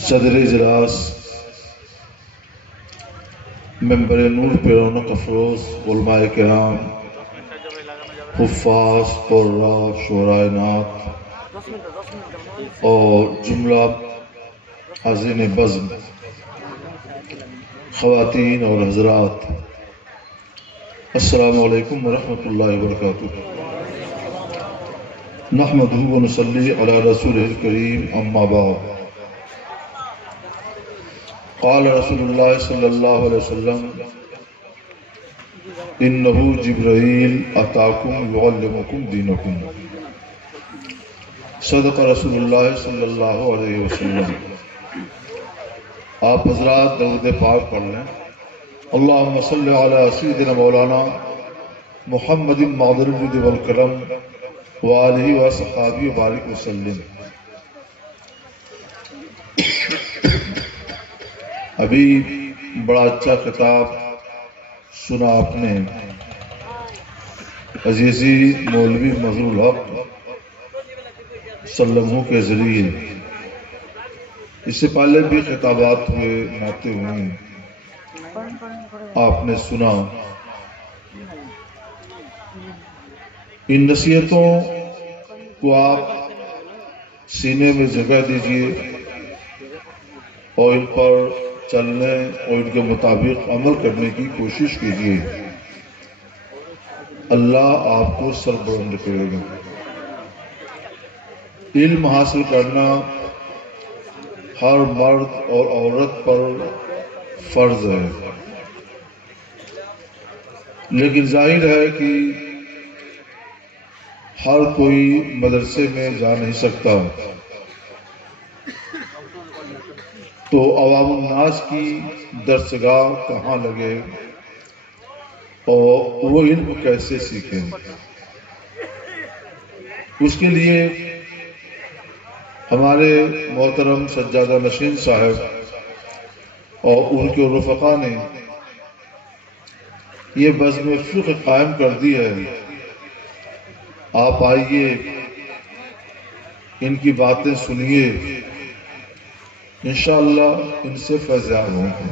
صدر اجلاس ممبر نور پہ رونق افروز علماء کرام، حفاظ، قراء، شعراء نعت اور جملہ حاضرین بزم، خواتین اور حضرات، السلام علیکم ورحمۃ اللہ وبرکاتہ۔ نحمدہ ونصلی علی رسولہ الکریم، اما بعد۔ قال رسول اللہ صلی اللہ علیہ وسلم انہ جبرائیل اتاکم یعلمکم دینکم۔ صدق رسول اللہ صلی اللہ علیہ وسلم۔ آپ حضرات درود پاک پڑھ لیں۔ اللہم صلی علی سیدنا مولانا محمد معدن الجود والکرم وآلہ وصحابہ وبارک وسلم۔ ابھی بڑا اچھا خطاب سنا آپ نے عزیزی مولوی مظہور الحق سلموں کے ذریعے۔ اس سے پہلے بھی خطابات ہوئے، نعتیں ہوئیں، آپ نے سنا۔ ان نصیحتوں کو آپ سینے میں جگہ دیجئے اور ان پر چلنے اور ان کے مطابق عمل کرنے کی کوشش کیجیے۔ اللہ آپ کو سربلند کرے گا۔ علم حاصل کرنا ہر مرد اور عورت پر فرض ہے، لیکن ظاہر ہے کہ ہر کوئی مدرسے میں جا نہیں سکتا، تو عوام الناس کی درسگاہ کہاں لگے اور وہ علم کیسے سیکھیں؟ اس کے لیے ہمارے محترم سجادہ نشین صاحب اور ان کے رفقا نے یہ بزم فقہ قائم کر دی ہے۔ آپ آئیے، ان کی باتیں سنیے، انشاءاللہ ان سے فیضیاب ہوں گے۔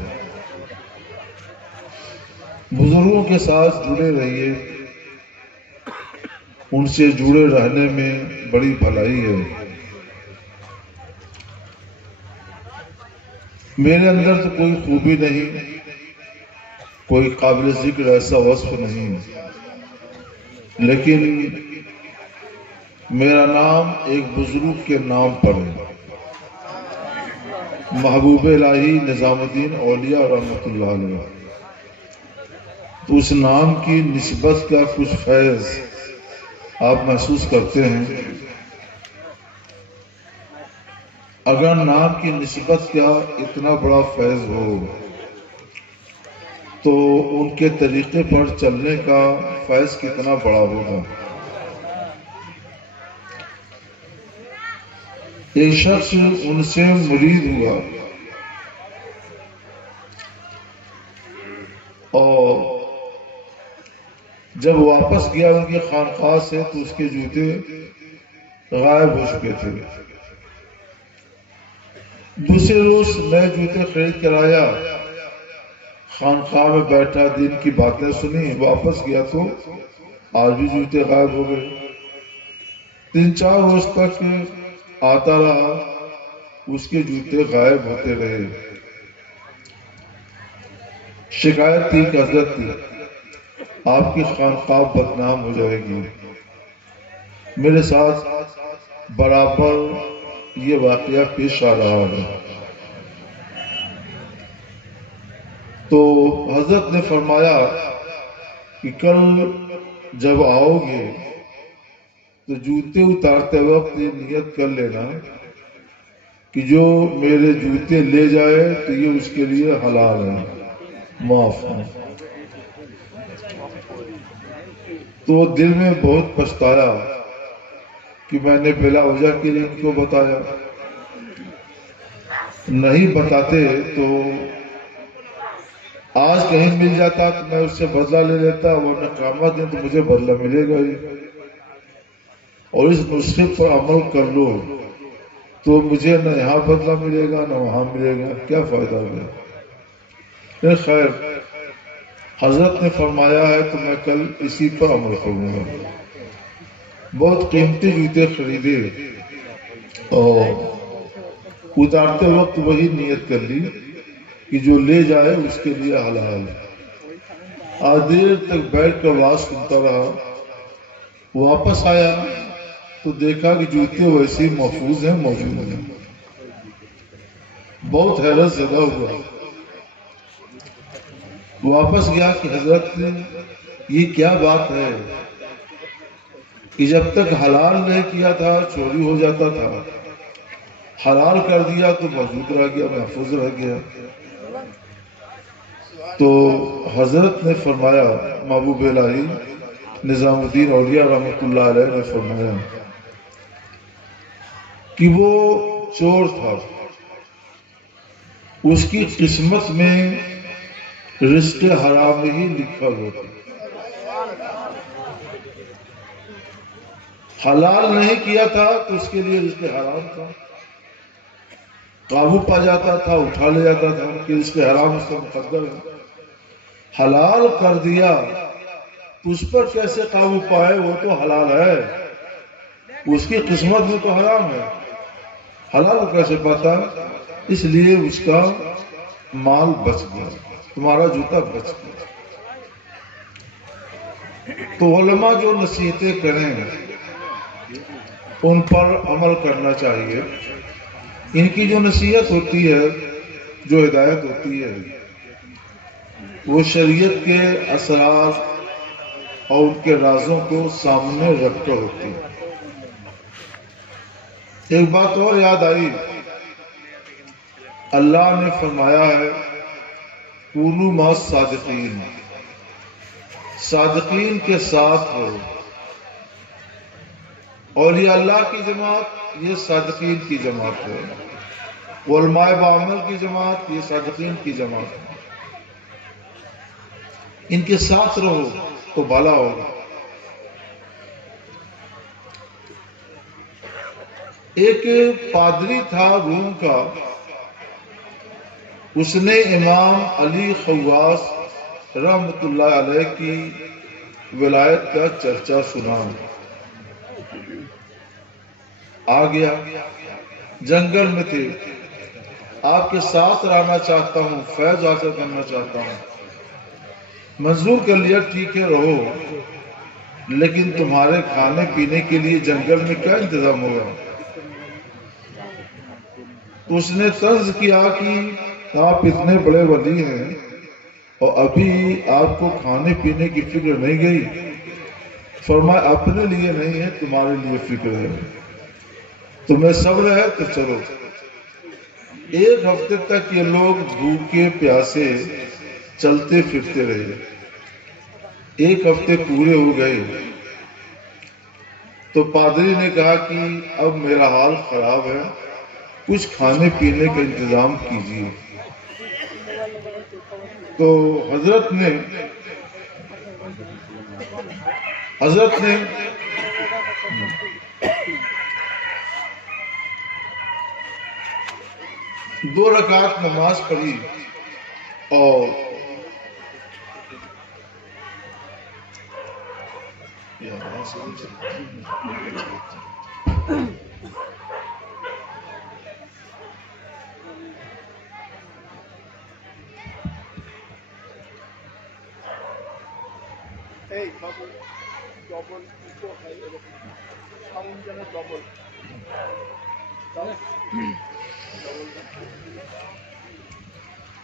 بزرگوں کے ساتھ جڑے رہیے، ان سے جڑے رہنے میں بڑی بھلائی ہے۔ میرے اندر تو کوئی خوبی نہیں، کوئی قابل ذکر ایسا وصف نہیں، لیکن میرا نام ایک بزرگ کے نام پر ہے، محبوب الہی نظام الدین اولیاء رحمۃ اللہ علیہ۔ تو اس نام کی نسبت کا کچھ فیض آپ محسوس کرتے ہیں۔ اگر نام کی نسبت کا اتنا بڑا فیض ہو تو ان کے طریقے پر چلنے کا فیض کتنا بڑا ہوگا۔ ایک شخص ان سے مرید ہوا اور جب واپس گیا ان کی خانقاہ سے تو اس کے جوتے غائب ہو چکے تھے۔ دوسرے روز نئے جوتے خرید کر آیا، خانقاہ میں بیٹھا، دین کی باتیں سنی، واپس گیا تو آج بھی جوتے غائب ہو گئے۔ 3-4 روز تک آتا رہا، اس کے جوتے غائب ہوتے رہے۔ شکایت تھی کہ حضرت آپ کی خانقاہ بدنام ہو جائے گی۔ میرے ساتھ برابر یہ واقعہ پیش آ رہا ہے۔ تو حضرت نے فرمایا کہ کل جب آؤ گے تو جوتے اتارتے وقت یہ نیت کر لینا کہ جو میرے جوتے لے جائے تو یہ اس کے لیے حلال ہے، معاف ہے۔ تو دل میں بہت پچھتایا کہ میں نے بلا وجہ کے لیے ان کو بتایا۔ نہیں بتاتے تو آج کہیں مل جاتا تو میں اس سے بدلہ لے لیتا، ورنہ قیامت دن تو مجھے بدلہ ملے گا ہی۔ اور اس نسخے پر عمل کر لو تو مجھے نہ یہاں بدلہ ملے گا نہ وہاں ملے گا، کیا فائدہ ہوگا؟ خیر، حضرت نے فرمایا ہے تو میں کل اسی پر عمل کروں گا۔ بہت قیمتی جوتے خریدے اور اتارتے وقت وہی نیت کر لی کہ جو لے جائے اس کے لیے حلال۔ آج دیر تک بیٹھ کر آواز سنتا رہا، واپس آیا تو دیکھا کہ جوتے ویسے ہی محفوظ ہیں، موجود ہیں۔ بہت حیرت زدہ ہوا، واپس گیا کہ حضرت یہ کیا بات ہے کہ جب تک حلال نہیں کیا تھا چوری ہو جاتا تھا، حلال کر دیا تو موجود رہ گیا، محفوظ رہ گیا۔ تو حضرت نے فرمایا، محبوب الہی نظام الدین اولیاء رحمۃ اللہ علیہ نے فرمایا کہ وہ چور تھا، اس کی قسمت میں رزق حرام ہی لکھا ہوا تھا، حلال نہیں کیا تھا تو اس کے لیے رزق حرام تھا، قابو پا جاتا تھا، اٹھا لے جاتا تھا کہ رزق حرام اس کا مقدر ہے۔ حلال کر دیا تو اس پر کیسے قابو پائے؟ وہ تو حلال ہے، اس کی قسمت میں تو حرام ہے، حلال کیسے پاتا؟ اس لیے اس کا مال بچ گیا، تمہارا جوتا بچ گیا۔ تو علماء جو نصیحتیں کریں ان پر عمل کرنا چاہیے۔ ان کی جو نصیحت ہوتی ہے، جو ہدایت ہوتی ہے، وہ شریعت کے اثرات اور ان کے رازوں کو سامنے رکھ کر ہوتی ہے۔ ایک بات اور یاد آئی، اللہ نے فرمایا ہے کونوا مع الصادقین، صادقین کے ساتھ ہو، اور یہ اللہ کی جماعت، یہ صادقین کی جماعت ہے، علماء بعمل کی جماعت، یہ صادقین کی جماعت ہے، ان کے ساتھ رہو تو بھلا ہوگا۔ ایک پادری تھا روم کا، اس نے امام علی خواص رحمت اللہ علیہ کی ولایت کا چرچا سنا، آ گیا، جنگل میں تھے، آپ کے ساتھ رہنا چاہتا ہوں، فیض حاصل کرنا چاہتا ہوں۔ منظور کر لیا، ٹھیک ہے رہو، لیکن تمہارے کھانے پینے کے لیے جنگل میں کیا انتظام ہوگا؟ تو اس نے طنز کیا کہ آپ اتنے بڑے ولی ہیں اور ابھی آپ کو کھانے پینے کی فکر نہیں گئی؟ فرمایا اپنے لیے نہیں ہے، تمہارے لیے فکر ہے، تمہیں صبر ہے تو چلو۔ ایک ہفتے تک یہ لوگ بھوکے پیاسے چلتے پھرتے رہے، ایک ہفتے پورے ہو گئے تو پادری نے کہا کہ اب میرا حال خراب ہے، کچھ کھانے پینے کا انتظام کیجیے۔ تو حضرت نے 2 رکعت نماز پڑھی اور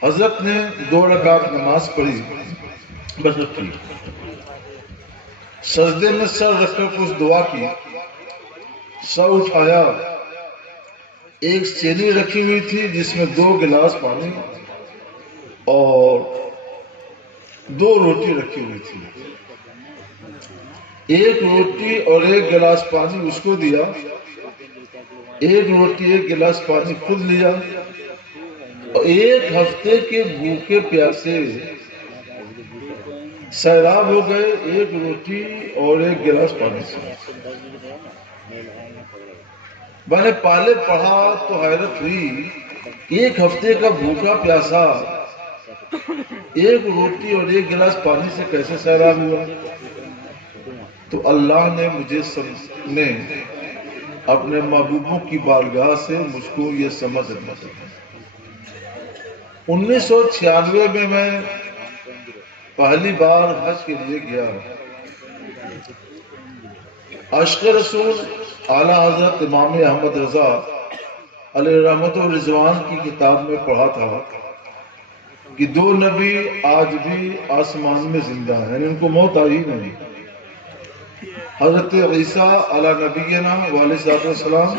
حضرت نے 2 رکعت نماز پڑھی، بس رکھی، سجدے میں سر رکھ کر کچھ دعا کی، سر اٹھایا، ایک چینی رکھی ہوئی تھی جس میں 2 گلاس پانی اور 2 روٹی رکھی ہوئی تھی، ایک روٹی اور 1 گلاس پانی اس کو دیا، 1 روٹی 1 گلاس پانی خود لیا، اور 1 ہفتے کے بھوکے پیاسے سیراب ہو گئے 1 روٹی اور 1 گلاس پانی سے۔ میں نے پہلے پڑھا تو حیرت ہوئی، ایک ہفتے کا بھوکا پیاسا ایک روٹی اور ایک گلاس پانی سے کیسے سیراب ہوا؟ تو اللہ نے مجھے اپنے محبوبوں کی بارگاہ سے مجھ کو یہ سمجھ دیا۔ 1996 میں پہلی بار حج کے لیے گیا۔ عشق رسول اعلیٰ حضرت امام احمد رضا علیہ رحمت و رضوان کی کتاب میں پڑھا تھا کہ 2 نبی آج بھی آسمان میں زندہ ہیں، یعنی ان کو موت آئی نہیں۔ حضرت عیسیٰ علیہ نبینا علیہ السلام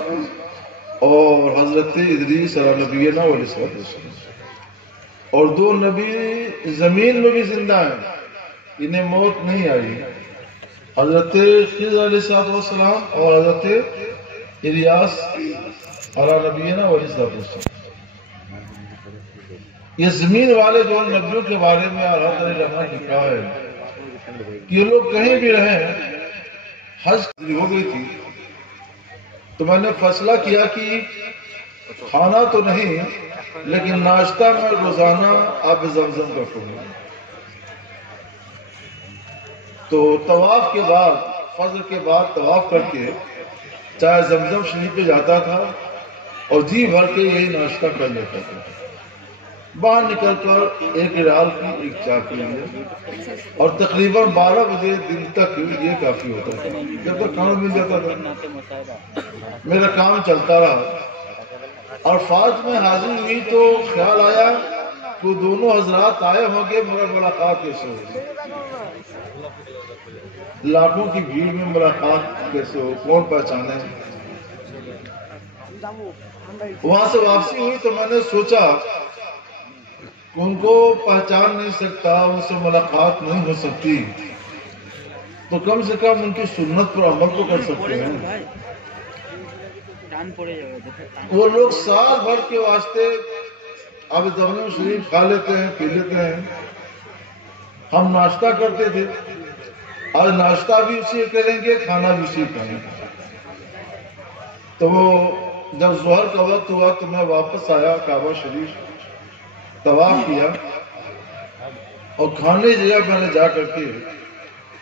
اور حضرت ادریس علیہ نبینا علیہ السلام، اور 2 نبی زمین میں بھی زندہ ہیں، انہیں موت نہیں آئی، حضرت خضر علیہ السلام اور حضرت الیاس علیہ نبینا علیہ السلام۔ یہ زمین والے 2 نبیوں کے بارے میں حضرت علیہ رحمت لکھا ہے کہ یہ لوگ کہیں بھی رہیں، حج ہو گئی تھی تو میں نے فیصلہ کیا کہ کھانا تو نہیں لیکن ناشتہ میں روزانہ آب زمزم کا کروں۔ تو طواف کے بعد، فجر کے بعد طواف کر کے چاہے زمزم شریف پہ جاتا تھا اور جی بھر کے یہی ناشتہ کر لیتا تھا۔ باہر نکل کر 1 ریال کی ایک چائے پی لیا اور تقریباً 12 بجے دن تک یہ کافی ہوتا تھا، جب تک کھانا مل جاتا تھا میرا کام چلتا رہا۔ اور فوج میں حاضر ہوئی تو خیال آیا کہ دونوں حضرات آئے ہوں گے، میرا ملاقات کیسے ہوگی؟ لاکھوں کی بھیڑ میں ملاقات کیسے ہو، کون پہچانے؟ وہاں سے واپسی ہوئی تو میں نے سوچا ان کو پہچان نہیں سکتا، ان سے ملاقات نہیں ہو سکتی، تو کم سے کم ان کی سنت پر عمل تو کر سکتے ہیں۔ وہ لوگ سال بھر کے واسطے اب زمزم شریف کھا لیتے ہیں، پی لیتے ہیں، ہم ناشتہ کرتے تھے، آج ناشتہ بھی اسی کریں گے، کھانا بھی اسی کھائیں گے۔ تو جب ظہر کا وقت ہوا تو میں واپس آیا کعبہ شریف، طواف کیا اور کھانے جگہ میں نے جا کر کے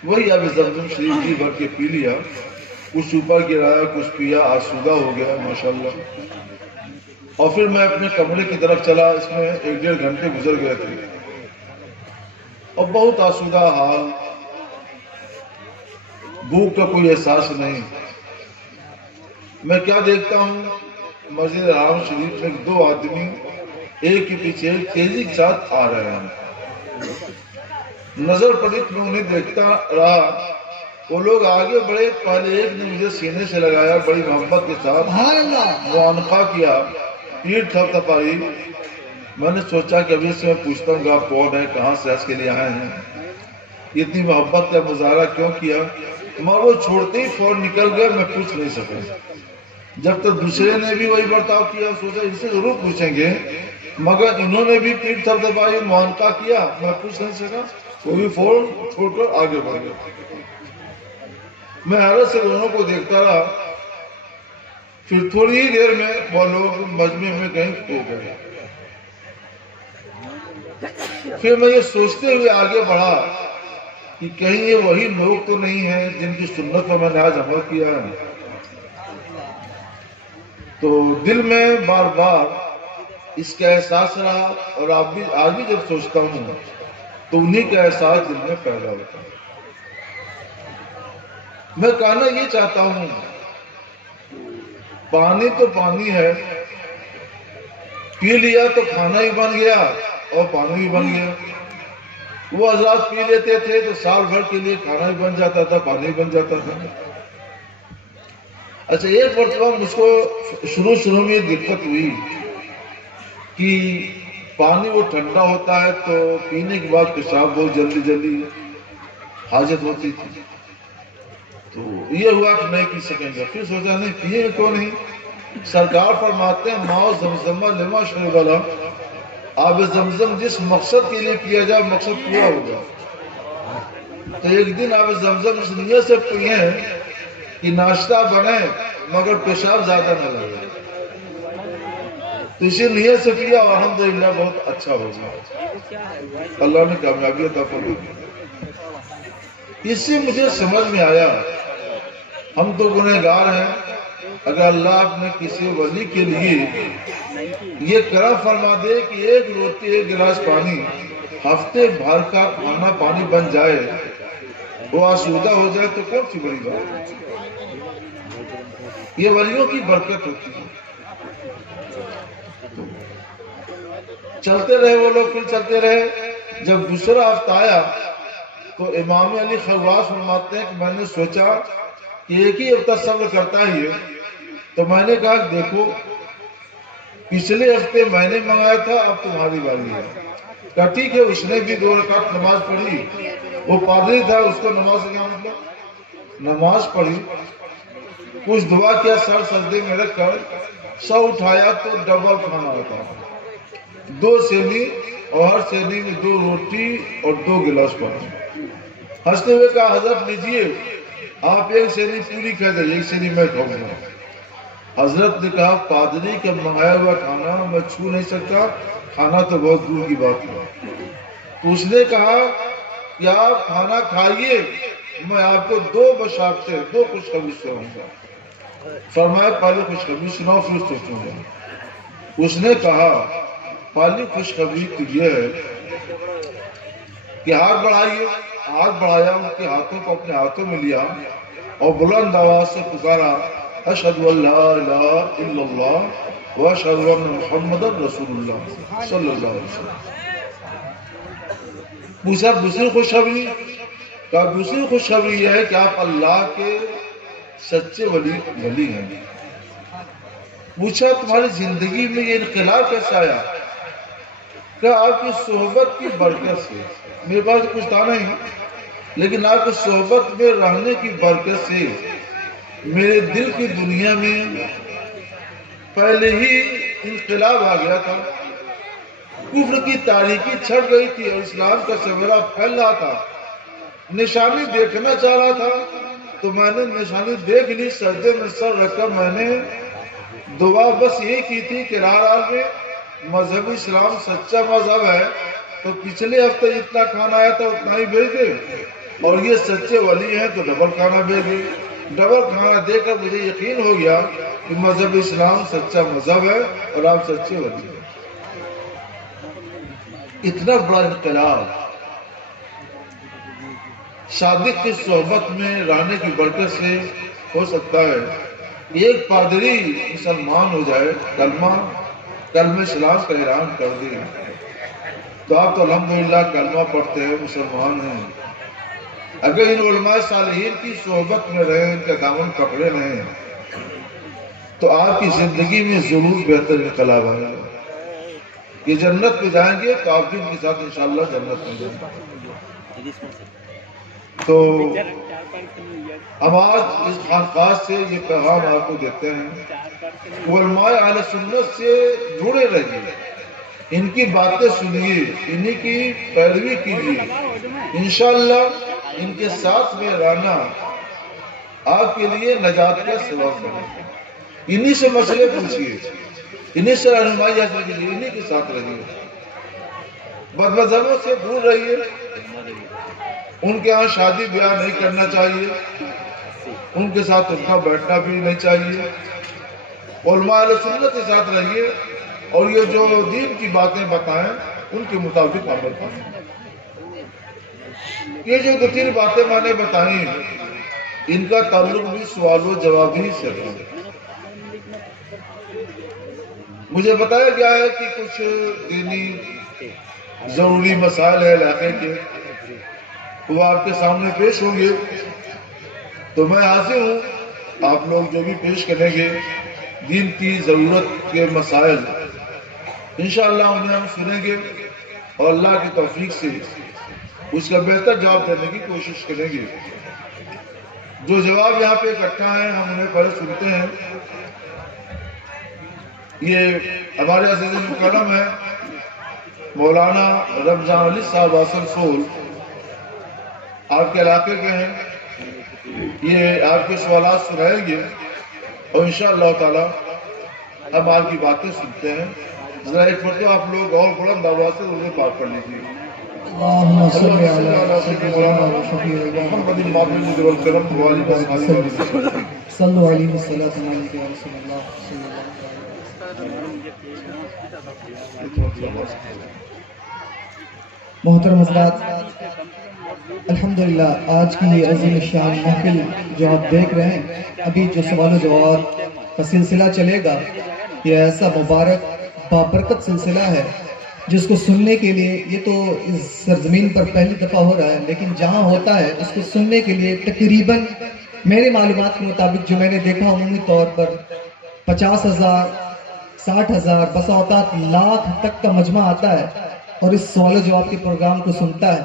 وہی اب زمزم شریف جی بھر کے پی لیا، کچھ اوپر گرایا، کچھ پیا، آسودہ ہو گیا ماشاءاللہ۔ اور پھر میں اپنے کمرے کی طرف چلا، اس میں 1-1.5 گھنٹے گزر گئے تھے اور بہت آسودہ حال، بھوک کا کوئی احساس نہیں۔ میں کیا دیکھتا ہوں، مسجد حرام شریف میں 2 آدمی ایک کے پیچھے تیزی کے ساتھ آ رہے ہیں، نظر پڑی تو میں انہیں دیکھتا رہا، وہ لوگ آگے بڑھے، پہلے ایک نے مجھے سینے سے لگایا، بڑی محبت کے ساتھ معانقہ کیا، پیٹھ تھپتھپائی۔ میں نے سوچا کہ ابھی سے میں پوچھتا ہوں کہ آپ کون ہیں، کہاں سے حج کے لیے آئے ہیں، اتنی محبت کا مظاہرہ کیوں کیا؟ مگر وہ چھوڑتے ہی فوراً نکل گئے، میں پوچھ نہیں سکا۔ جب تک دوسرے نے بھی وہی برتاؤ کیا، سوچا ان سے ضرور پوچھیں گے، مگر انہوں نے بھی پیٹھ تھپتھپائی، معانقہ کیا، میں پوچھ نہیں سکا، وہ بھی فوراً چھوڑ کر آگے بڑھ گئے۔ میں حیرت سے دونوں کو دیکھتا رہا، پھر تھوڑی ہی دیر میں وہ لوگ مجمع میں کہیں کھو گئے۔ پھر میں یہ سوچتے ہوئے آگے بڑھا کہ کہیں یہ وہی لوگ تو نہیں ہیں جن کی سنت پر میں نے آج عمل کیا ہے۔ تو دل میں بار بار اس کا احساس رہا، اور آج بھی جب سوچتا ہوں تو انہی کا احساس دل میں پیدا ہوتا ہے۔ میں کہنا یہ چاہتا ہوں، پانی تو پانی ہے، پی لیا تو کھانا ہی بن گیا اور پانی بھی بن گیا۔ وہ حضرات پی لیتے تھے تو سال بھر کے لیے کھانا بھی بن جاتا تھا، پانی بھی بن جاتا تھا۔ اچھا، ایک مرتبہ مجھ کو شروع میں دقت ہوئی کہ پانی وہ ٹھنڈا ہوتا ہے تو پینے کے بعد پیشاب بہت جلدی حاجت ہوتی تھی، تو یہ ہوا کہ نہیں پی سکیں گے۔ پھر سوچا نہیں پیے کیوں نہیں، سرکار فرماتے ہیں ماؤ زمزمہ لما شرب لہ، آب زمزم جس مقصد کے لیے پیا جائے مقصد پورا ہو گیا۔ تو ایک دن آب زمزم اس نیت سے پیے کہ ناشتہ بنے مگر پیشاب زیادہ نہ لگے، تو اسی نیت سے کیا اور الحمدللہ بہت اچھا ہو گیا، اللہ نے کامیابی عطا فرمائی۔ اس سے مجھے سمجھ میں آیا ہم تو گنہگار ہیں، اگر اللہ نے کسی ولی کے لیے یہ کرم فرما دے کہ ایک روٹی ایک گلاس پانی ہفتے بھر کا کھانا پانی بن جائے، وہ آسودہ ہو جائے، تو کون سی بڑی بات ہے؟ یہ ولیوں کی برکت ہوتی ہے۔ چلتے رہے وہ لوگ، پھر چلتے رہے۔ جب دوسرا ہفتہ آیا تو امام علی خواص فرماتے ہیں کہ میں نے سوچا کہ ایک ہی ہفتہ صبر کرتا ہی ہے، تو میں نے کہا دیکھو پچھلے ہفتے میں نے منگایا تھا، اب تمہاری باری ہے۔ کہا ٹھیک ہے، اس نے بھی 2 رکعت نماز پڑھی، وہ پادری تھا، اس کو نماز سے کیا مطلب؟ نماز پڑھی، کچھ دعا کیا، سر سجدے میں رکھ کر سو اٹھایا تو ڈبل کھانا ہوتا، 2 سینی، اور ہر سینی میں 2 روٹی اور 2 گلاس پانی۔ ہنستے ہوئے کہا حضرت لیجیے، آپ 1 سینی پوری کھا جائیے، 1 سینی میں کھاؤں گا۔ حضرت نے کہا پادری کا منگایا ہوا کھانا میں چھو نہیں سکتا، کھانا تو بہت دور کی بات ہے۔ تو اس نے کہا کہ آپ کھانا کھائیے، میں آپ کو 2 بشارتیں، 2 خوشخبری سناؤں گا۔ فرمایا پہلی خوشخبری سناؤ، پھر سوچوں گا۔ اس نے کہا پہلی خوشخبری تو یہ ہے کہ ہاتھ بڑھائیے۔ ہاتھ بڑھایا، ان کے ہاتھوں کو اپنے ہاتھوں میں لیا اور بلند آواز سے پکارا اشہد ان لا الہ الا اللہ واشہد ان محمد رسول اللہ صلی اللہ علیہ وسلم۔ پوچھا دوسری خوشخبری؟ کہا دوسری خوشخبری یہ ہے کہ آپ اللہ کے سچے ولی ہیں۔ پوچھا تمہاری زندگی میں یہ انقلاب کیسے آیا؟ کہا آپ کی صحبت کی برکت سے، میرے پاس کچھ تھا نہیں، لیکن آپ کی صحبت میں رہنے کی برکت سے میرے دل کی دنیا میں پہلے ہی انقلاب آ گیا تھا، کفر کی تاریکی چھٹ گئی تھی اور اسلام کا سویرا پھیل رہا تھا۔ نشانی دیکھنا چاہ رہا تھا تو میں نے نشانی دیکھ لی، سجدے میں سر رکھ کر میں نے دعا بس یہ کی تھی کہ رات میں مذہب اسلام سچا مذہب ہے تو پچھلے ہفتے جتنا کھانا آیا تھا اتنا ہی بھیج دے، اور یہ سچے ولی ہیں تو ڈبل کھانا بھیج دے۔ ڈبل کھانا دے کر مجھے یقین ہو گیا کہ مذہب اسلام سچا مذہب ہے اور آپ سچے ولی ہیں۔ اتنا بڑا انقلاب صادق کی صحبت میں رہنے کی برکت سے ہو سکتا ہے۔ ایک پادری مسلمان ہو جائے، کلمہ اسلام کا اعلان کر دے، تو آپ تو الحمدللہ کلمہ پڑھتے ہیں، مسلمان ہیں۔ اگر ان علماء صالحین کی صحبت میں رہیں، ان کا دامن پکڑے رہیں، تو آپ کی زندگی میں ضرور بہتر انقلاب آئے گا۔ یہ جنت میں جائیں گے تو آپ بھی ان کے ساتھ انشاءاللہ جنت میں جائیں گے۔ تو ہم آج اس خانقاہ سے یہ پیغام آپ کو دیتے ہیں، علماء اہل سنت سے جڑے رہیے، ان کی باتیں سنیے، انہی کی پیروی کیجیے، انشاءاللہ ان کے ساتھ میں رہنا آپ کے لیے نجات کا سبب بنے۔ انہی سے مسئلے پوچھیے، انہی سے رہنمائی حاصل کیجیے، انہی کے ساتھ رہیے، بد مذہبوں سے دور رہیے۔ ان کے ہاں شادی بیاہ نہیں کرنا چاہیے، ان کے ساتھ اٹھنا بیٹھنا بھی نہیں چاہیے۔ علماء اہل سنت کے ساتھ رہیے اور یہ جو دین کی باتیں بتائیں ان کے مطابق عمل کریں۔ یہ جو 2-3 باتیں میں نے بتائی ان کا تعلق بھی سوال و جواب ہی سے ہے۔ مجھے بتایا گیا ہے کہ کچھ دینی ضروری مسائل ہے علاقے کے، وہ آپ کے سامنے پیش ہوں گے، تو میں حاضر ہوں۔ آپ لوگ جو بھی پیش کریں گے دین کی ضرورت کے مسائل، انشاءاللہ انہیں ہم سنیں گے اور اللہ کی توفیق سے اس کا بہتر جواب دینے کی کوشش کریں گے۔ جو جواب یہاں پہ اکٹھا ہے ہم انہیں پہلے سنتے ہیں۔ یہ ہمارے عزیز مکرم ہے مولانا رمضان علی صاحب آسنسول، آپ کے علاقے کے ہیں، یہ آپ کے سوالات سنائیں گے اور انشاءاللہ تعالی اب آپ کی باتیں سنتے ہیں. ذرا ایک مرتبہ آپ لوگ اور بلند آواز سے اردو پاک پڑھ لیجیے. اللهم صل على سيدنا وشفيعنا محمد المعبود والکرم والی وسلم. صلوا عليه الصلاة عليك يا رسول الله صلى الله عليه وسلم. محترم حضرات، الحمدللہ آج کی یہ عظیم شان محفل جو آپ دیکھ رہے ہیں، ابھی جو سوال و جواب کا سلسلہ چلے گا، یہ ایسا مبارک بابرکت سلسلہ ہے جس کو سننے کے لیے، یہ تو اس سرزمین پر پہلی دفعہ ہو رہا ہے، لیکن جہاں ہوتا ہے اس کو سننے کے لیے تقریباً میرے معلومات کے مطابق جو میں نے دیکھا عمومی طور پر 50,000 60,000 بس اوقات لاکھ تک کا مجمع آتا ہے اور اس سوال و جواب کے پروگرام کو سنتا ہے.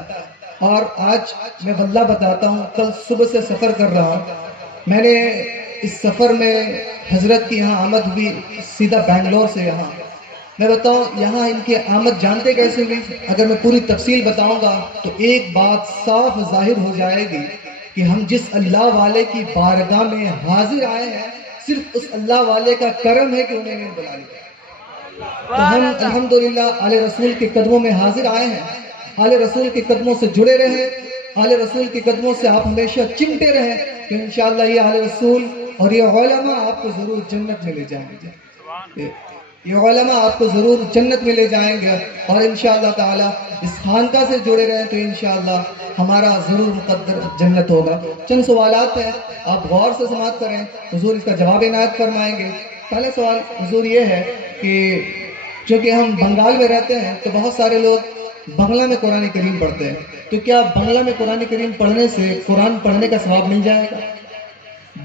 اور آج میں واللہ بتاتا ہوں، کل صبح سے سفر کر رہا ہوں. میں نے اس سفر میں حضرت کی یہاں آمد ہوئی سیدھا بنگلور سے یہاں. میں بتاؤں یہاں ان کی آمد جانتے کیسے ہوئی؟ اگر میں پوری تفصیل بتاؤں گا تو ایک بات صاف ظاہر ہو جائے گی کہ ہم جس اللہ والے کی بارگاہ میں حاضر آئے ہیں، صرف اس اللہ والے کا کرم ہے کہ انہیں نے بلا لیا. تو ہم الحمدللہ آل رسول کے قدموں میں حاضر آئے ہیں. آل رسول کے قدموں سے جڑے رہیں، آل رسول کے قدموں سے آپ ہمیشہ چمٹے رہیں کہ انشاءاللہ یہ آل رسول اور یہ علماء آپ کو ضرور جنت میں لے جائیں گے. یہ علماء آپ کو ضرور جنت میں لے جائیں گے اور انشاءاللہ تعالی اس خانقاہ سے جڑے رہیں تو انشاءاللہ ہمارا ضرور مقدر جنت ہوگا. چند سوالات ہیں، آپ غور سے سماعت کریں، حضور اس کا جواب عنایت فرمائیں گے. پہلا سوال حضور یہ ہے کہ چونکہ ہم بنگال میں رہتے ہیں تو بہت سارے لوگ بنگلہ میں قرآن کریم پڑھتے ہیں، تو کیا بنگلہ میں قرآن کریم پڑھنے سے قرآن پڑھنے کا ثواب مل جائے گا؟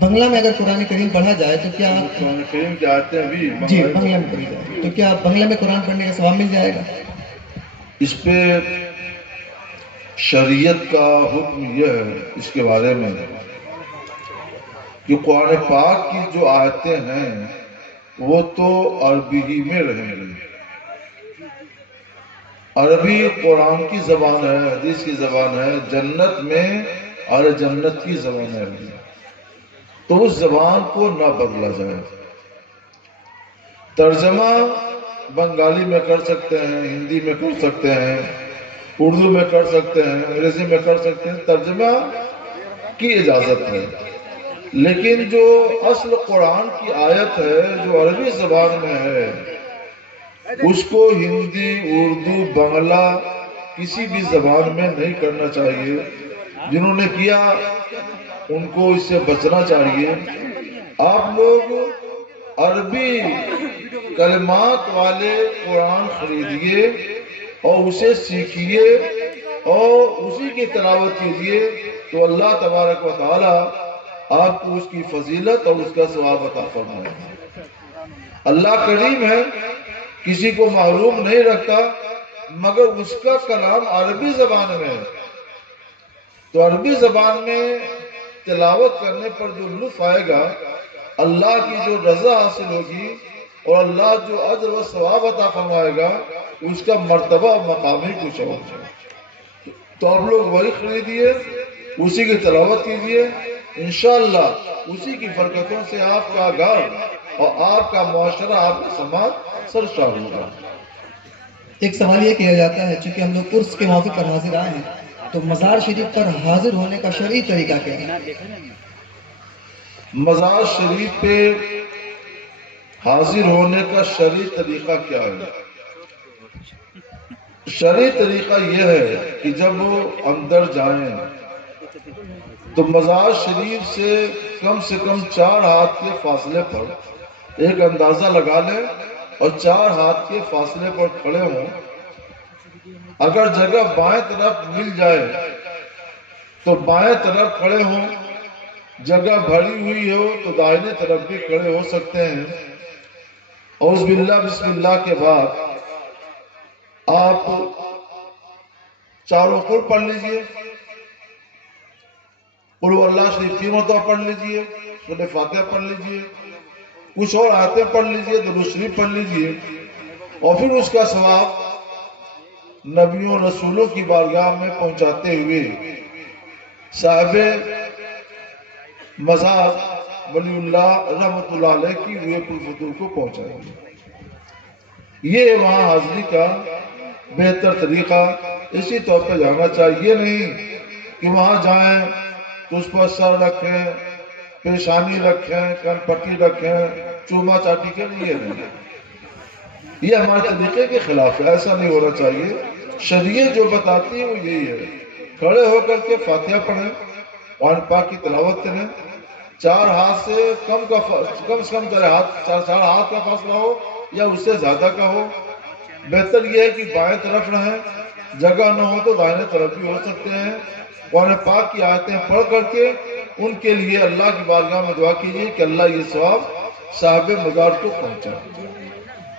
بنگلہ میں اگر قرآن کریم پڑھا جائے تو کیا قرآن کریم کے آتے ہیں بھی جی بنگلہ میں پڑھی جائے تو کیا بنگلہ میں قرآن پڑھنے کا ثواب مل جائے گا؟ اس پہ شریعت کا حکم یہ ہے اس کے بارے میں کہ قرآن پاک کی جو آیتیں ہیں وہ تو عربی ہی میں رہیں گی. عربی قرآن کی زبان ہے، حدیث کی زبان ہے، جنت میں اور جنت کی زبان ہے، تو اس زبان کو نہ بدلا جائے. ترجمہ بنگالی میں کر سکتے ہیں، ہندی میں کر سکتے ہیں، اردو میں کر سکتے ہیں، انگریزی میں کر سکتے ہیں، ترجمہ کی اجازت ہے. لیکن جو اصل قرآن کی آیت ہے جو عربی زبان میں ہے اس کو ہندی، اردو، بنگلہ کسی بھی زبان میں نہیں کرنا چاہیے. جنہوں نے کیا ان کو اس سے بچنا چاہیے. آپ لوگ عربی کلمات والے قرآن خریدیے اور اسے سیکھیے اور اسی کی تلاوت کیجیے تو اللہ تبارک و تعالی آپ کو اس کی فضیلت اور اس کا ثواب عطا فرمائے. اللہ کریم ہے، کسی کو محروم نہیں رکھتا، مگر اس کا کلام عربی زبان میں ہے. تو عربی زبان میں تلاوت کرنے پر جو لطف آئے گا، اللہ کی جو رضا حاصل ہوگی اور اللہ جو اجر و ثواب عطا فرمائے گا اس کا مرتبہ اور مقام ہی کچھ ہوگا. تو آپ لوگ وہی خریدیے، اسی کی تلاوت کیجیے، انشاءاللہ اسی کی برکتوں سے آپ کا گھر اور آپ کا معاشرہ، آپ کا سماج سرشار ہوگا. ایک سوال یہ کیا جاتا ہے، چونکہ ہم لوگ عرس کے موقع پر حاضر آئے ہیں تو مزار شریف پر حاضر ہونے کا شرعی طریقہ کیا ہے؟ مزار شریف پہ حاضر ہونے کا شرعی طریقہ کیا ہے؟ شرعی طریقہ یہ ہے کہ جب وہ اندر جائیں تو مزار شریف سے کم 4 ہاتھ کے فاصلے پر ایک اندازہ لگا لیں اور 4 ہاتھ کے فاصلے پر کھڑے ہوں. اگر جگہ بائیں طرف مل جائے تو بائیں طرف کھڑے ہوں، جگہ بھری ہوئی ہو تو دائیں طرف بھی کھڑے ہو سکتے ہیں. اور بسم اللہ کے بعد آپ چاروں قل پڑھ لیجئے، قل اللہ شریف 3 مرتبہ پڑھ لیجئے، سورہ فاتحہ پڑھ لیجئے، کچھ اور آیتیں پڑھ لیجئے، درود شریف پڑھ لیجئے، اور پھر اس کا ثواب نبیوں رسولوں کی بارگاہ میں پہنچاتے ہوئے صاحب مزار ولی اللہ رحمۃ اللہ علیہ کی روح الفتور کو پہنچائیں گے۔ یہ وہاں حاضری کا بہتر طریقہ اسی طور پہ جانا چاہیے، نہیں کہ وہاں جائیں تو اس پر سر رکھیں، پیشانی رکھیں، کن پٹی رکھیں، چوما چاٹی کے لیے نہیں، یہ ہمارے طریقے کے خلاف ہے، ایسا نہیں ہونا چاہیے۔ شریعت جو بتاتی ہے وہ یہی ہے، کھڑے ہو کر کے فاتحہ پڑھیں، قرآن پاک کی تلاوت کریں، 4 ہاتھ سے کم سے کم 4 ہاتھ کا فاصلہ ہو یا اس سے زیادہ کا ہو۔ بہتر یہ ہے کہ بائیں طرف رہیں، جگہ نہ ہو تو دائیں طرف بھی ہو سکتے ہیں۔ قرآن پاک کی آیتیں پڑھ کر کے ان کے لیے اللہ کی بارگاہ میں دعا کیجیے کہ اللہ یہ ثواب صاحب مزار کو پہنچائے۔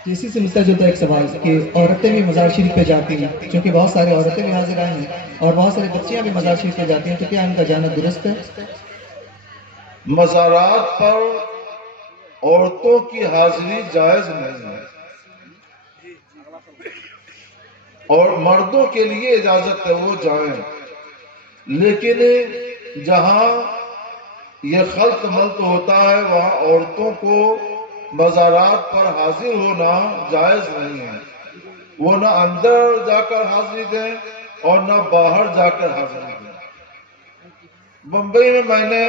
اسی سے مستجد ایک سوال کہ عورتیں بھی مزار شریف پہ جاتی ہیں، چونکہ بہت سارے عورتیں بھی حاضر آئی ہیں اور بہت ساری بچیاں بھی مزار شریف پہ جاتی ہیں، تو کیا ان کا جانا درست ہے؟ مزارات پر عورتوں کی حاضری جائز نہیں ہے، اور مردوں کے لیے اجازت ہے وہ جائیں، لیکن جہاں یہ خلط ملط ہوتا ہے وہاں عورتوں کو مزارات پر حاضر ہونا جائز نہیں ہے۔ وہ نہ اندر جا کر حاضری دیں اور نہ باہر جا کر حاضری دیں۔ بمبئی میں نے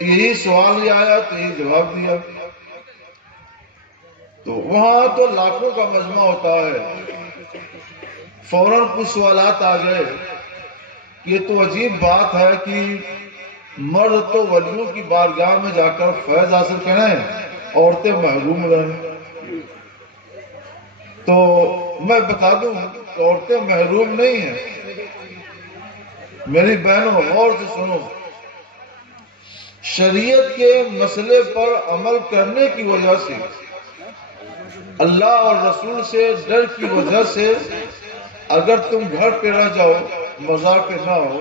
یہی سوال ہی آیا تو یہی جواب دیا، تو وہاں تو لاکھوں کا مجمع ہوتا ہے، فوراً کچھ سوالات آ گئے۔ یہ تو عجیب بات ہے کہ مرد تو ولیوں کی بارگاہ میں جا کر فیض حاصل کریں، عورتیں محروم رہیں۔ تو میں بتا دوں کہ عورتیں محروم نہیں ہیں، میری بہنوں غور سے سنو، شریعت کے مسئلے پر عمل کرنے کی وجہ سے، اللہ اور رسول سے ڈر کی وجہ سے اگر تم گھر پہ رہ جاؤ، مزار پہ نہ ہو،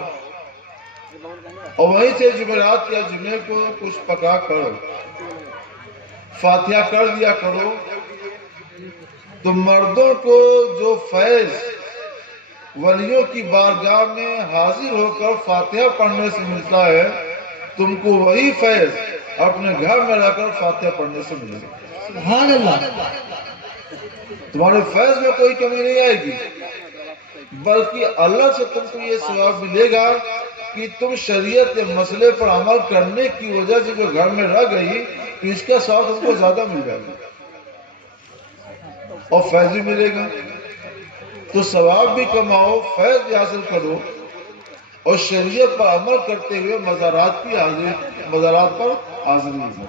اور وہیں سے جمعرات یا جمعے کو کچھ پکا کرو، فاتحہ کر دیا کرو، تو مردوں کو جو فیض ولیوں کی بارگاہ میں حاضر ہو کر فاتحہ پڑھنے سے ملتا ہے، تم کو وہی فیض اپنے گھر میں رہ کر فاتحہ پڑھنے سے ملے گا۔ سبحان اللہ۔ تمہارے فیض میں کوئی کمی نہیں آئے گی، بلکہ اللہ سے تم کو یہ ثواب ملے گا کہ تم شریعت کے مسئلے پر عمل کرنے کی وجہ سے جو گھر میں رہ گئی تو اس کا ثواب تم کو زیادہ مل جائے گا اور فیض بھی ملے گا۔ تو ثواب بھی کماؤ، فیض بھی حاصل کرو، اور شریعت پر عمل کرتے ہوئے مزارات پر حاضری ہو۔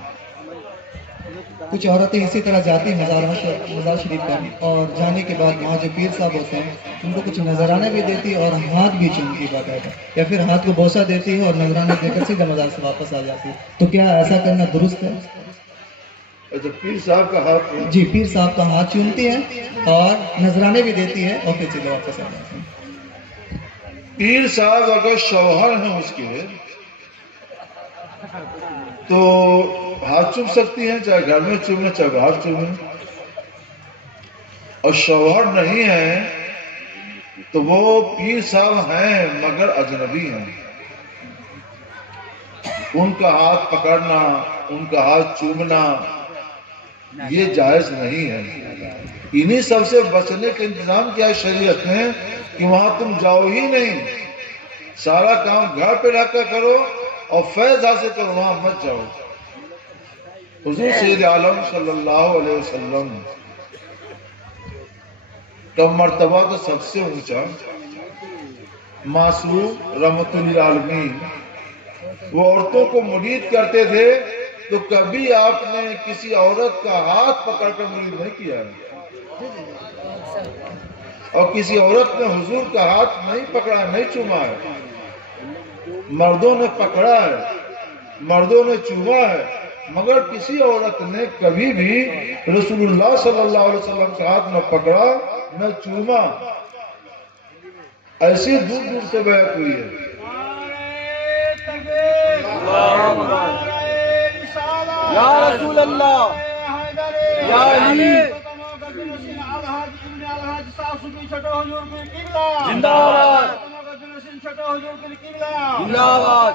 کچھ عورتیں اسی طرح جاتی ہیں مزار شریف پر، اور جانے کے بعد وہاں جو پیر صاحب ہوتے ہیں ان کو کچھ نذرانے بھی دیتی اور ہاتھ بھی چومتی باقاعدہ، یا پھر ہاتھ کو بوسہ دیتی ہے اور نذرانے دے کر سیدھا مزار سے واپس آ جاتی ہے، تو کیا ایسا کرنا درست ہے؟ اچھا، پیر صاحب کا ہاتھ؟ جی، پیر صاحب کا ہاتھ چومتی ہے اور نذرانے بھی دیتی ہے اور پھر سیدھا واپس آ جاتی ہے۔ پیر صاحب اگر شوہر ہیں اس کے تو ہاتھ چوم سکتی ہیں، چاہے گھر میں چومیں چاہے باہر چومیں، اور شوہر نہیں ہے تو وہ پیر صاحب ہیں مگر اجنبی ہیں، ان کا ہاتھ پکڑنا، ان کا ہاتھ چومنا یہ جائز نہیں ہے۔ انہی سب سے بچنے کا انتظام کیا ہے شریعت نے کہ وہاں تم جاؤ ہی نہیں، سارا کام گھر پہ رہ کر کرو اور فیض حاصل کرو، وہاں مت جاؤ۔ حضور سید عالم صلی اللہ علیہ وسلم کا مرتبہ تو سب سے اونچا، معصوم رحمت للعالمین، وہ عورتوں کو مرید کرتے تھے تو کبھی آپ نے کسی عورت کا ہاتھ پکڑ کر مرید نہیں کیا ہے، اور کسی عورت نے حضور کا ہاتھ نہیں پکڑا، نہیں چوما ہے، مردوں نے پکڑا ہے، مردوں نے چوما ہے، مگر کسی عورت نے کبھی بھی رسول اللہ صلی اللہ علیہ وسلم کا ہاتھ نہ پکڑا نہ چوما۔ ایسی دور دور سے بیعت ہوئی ہے۔ یا رسول اللہ، یا علی، زندہ باد، زندہ باد۔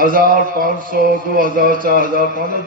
1000, 500, 2000, 4000, 500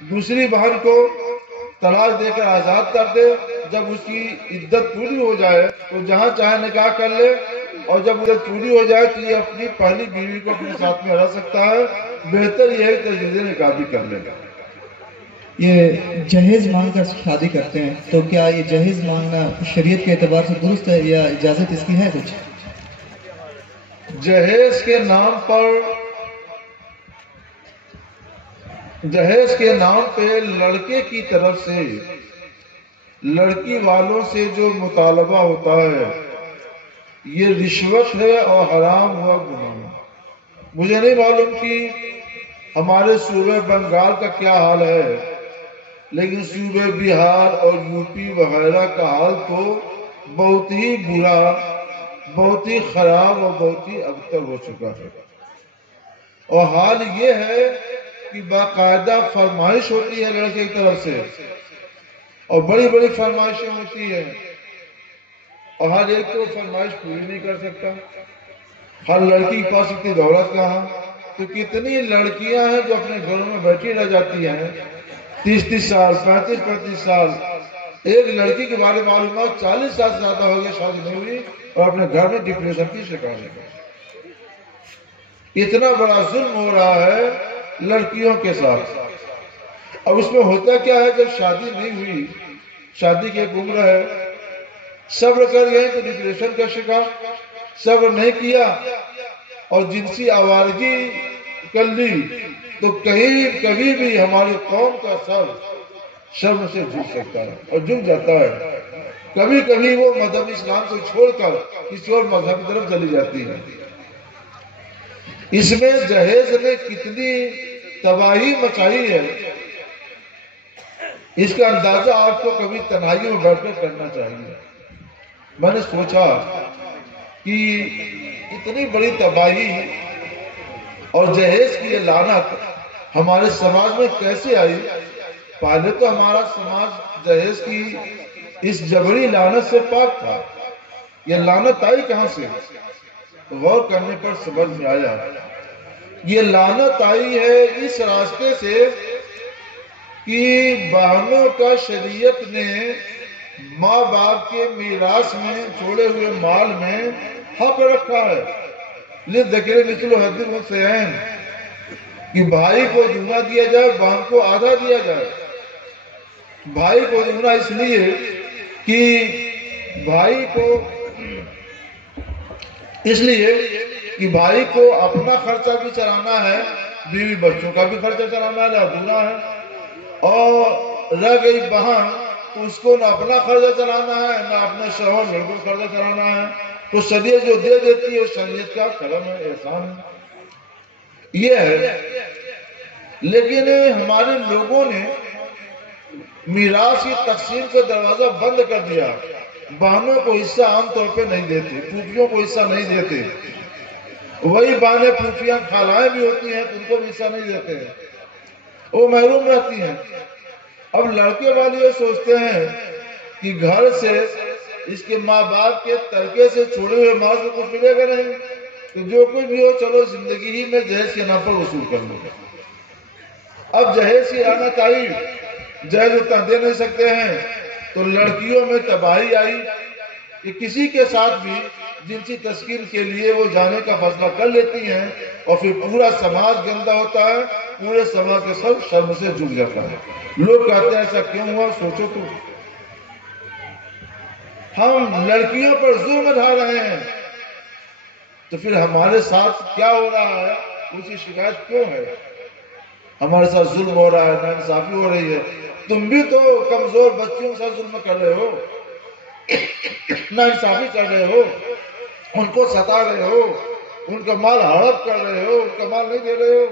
دوسری بہن کو طلاق دے کر آزاد کر دے، جب اس کی عدت پوری ہو جائے تو جہاں چاہے نکاح کر لے، اور جب عدت پوری ہو جائے تو یہ اپنی پہلی بیوی کو اپنے ساتھ میں رہ سکتا ہے، بہتر یہ ہے کہ تجویز نکاح بھی کر لے گا۔ یہ جہیز مانگ کر شادی کرتے ہیں تو کیا یہ جہیز مانگنا شریعت کے اعتبار سے درست ہے یا اجازت اس کی ہے کچھ؟ جہیز کے نام پہ لڑکے کی طرف سے لڑکی والوں سے جو مطالبہ ہوتا ہے یہ رشوت ہے اور حرام ہوا گناہ۔ مجھے نہیں معلوم کہ ہمارے صوبہ بنگال کا کیا حال ہے، لیکن صوبہ بہار اور یو پی وغیرہ کا حال تو بہت ہی برا، بہت ہی خراب اور بہت ہی ابتر ہو چکا ہے۔ اور حال یہ ہے کہ باقاعدہ فرمائش ہوتی ہے لڑکے کی طرف سے، اور بڑی بڑی فرمائشیں ہوتی ہیں، اور ہر ایک تو فرمائش پوری نہیں کر سکتا۔ ہر لڑکی کے پاس اتنی دولت کہاں، تو کتنی لڑکیاں ہیں جو اپنے گھروں میں بیٹھی رہ جاتی ہیں 30 سال 35 سال۔ ایک لڑکی کے بارے میں معلومات 40 سال سے زیادہ ہو گیا شادی نہیں ہوئی، اور اپنے گھر میں ڈپریشن کی شکار ہے۔ اتنا بڑا ظلم ہو رہا ہے لڑکیوں کے ساتھ۔ اب اس میں ہوتا کیا ہے، جب شادی نہیں ہوئی، شادی کی ایک عمر ہے، صبر کر گئے تو ڈپریشن کا شکار، صبر نہیں کیا اور جنسی آوارگی کر لی تو کبھی بھی ہماری قوم کا سر شرم سے جھک سکتا ہے اور جھک جاتا ہے۔ کبھی کبھی وہ مذہب اسلام کو چھوڑ کر کسی اور مذہب کی طرف چلی جاتی ہے۔ اس میں جہیز نے کتنی تباہی مچائی ہے، اس کا اندازہ آپ کو کبھی تنہائی میں بیٹھ کر کرنا چاہیے۔ میں نے سوچا کہ اتنی بڑی تباہی اور جہیز کی یہ لعنت ہمارے سماج میں کیسے آئی۔ پہلے تو ہمارا سماج جہیز کی اس جبری لعنت سے پاک تھا، یہ لعنت آئی کہاں سے؟ غور کرنے پر سمجھ میں آیا یہ لعنت آئی ہے اس راستے سے کہ بہنوں کا شریعت نے ماں باپ کے میراث میں چھوڑے ہوئے مال میں حق رکھا ہے، للذکر مثل حظ الانثیین، کہ بھائی کو دگنا دیا جائے، بہن کو آدھا دیا جائے۔ بھائی کو دگنا اس لیے کہ بھائی کو اپنا خرچہ بھی چلانا ہے، بیوی بچوں کا بھی خرچہ چلانا ہے، ادھورا ہے، اور رہ گئی بہن تو اس کو نہ اپنا خرچہ چلانا ہے نہ اپنے شوہر لڑکوں کو خرچہ چلانا ہے، تو شریعت جو دے دیتی ہے شریعت کا کرم ہے، احسان ہے، یہ ہے۔ لیکن ہمارے لوگوں نے میراث کی تقسیم کا دروازہ بند کر دیا، بہنوں کو حصہ عام طور پہ نہیں دیتے، پھوپھیوں کو حصہ نہیں دیتے، وہی بہنیں پھوپھیاں خالائیں بھی ہوتی ہیں تو ان کو بھی حصہ نہیں دیتے ہیں، وہ محروم رہتی ہیں۔ اب لڑکے والے یہ سوچتے ہیں کہ گھر سے اس کے ماں باپ کے ترکے سے چھوڑے ہوئے مال سے کچھ ملے گا نہیں، تو جو کچھ بھی ہو چلو زندگی ہی میں جہیز کے نام پر وصول کر لو۔ اب جہیز کی لعنت آئی، جہیز اتنا دے نہیں سکتے ہیں تو لڑکیوں میں تباہی آئی کہ کسی کے ساتھ بھی جنسی تسکین کے لیے وہ جانے کا فیصلہ کر لیتی ہیں، اور پھر پورا سماج گندا ہوتا ہے، پورے سماج کے سب شرم سے جھک جاتا ہے۔ لوگ کہتے ہیں ایسا کیوں ہوا، سوچو تو ہم لڑکیوں پر ظلم ڈھا رہے ہیں تو پھر ہمارے ساتھ کیا ہو رہا ہے اس کی شکایت کیوں ہے؟ ہمارے ساتھ ظلم ہو رہا ہے، ناانصافی ہو رہی ہے، تم بھی تو کمزور بچیوں کے ساتھ ظلم کر رہے ہو، ناانصافی کر رہے ہو، ان کو ستا رہے ہو، ان کا مال ہڑپ کر رہے ہو، ان کا مال نہیں دے رہے ہو۔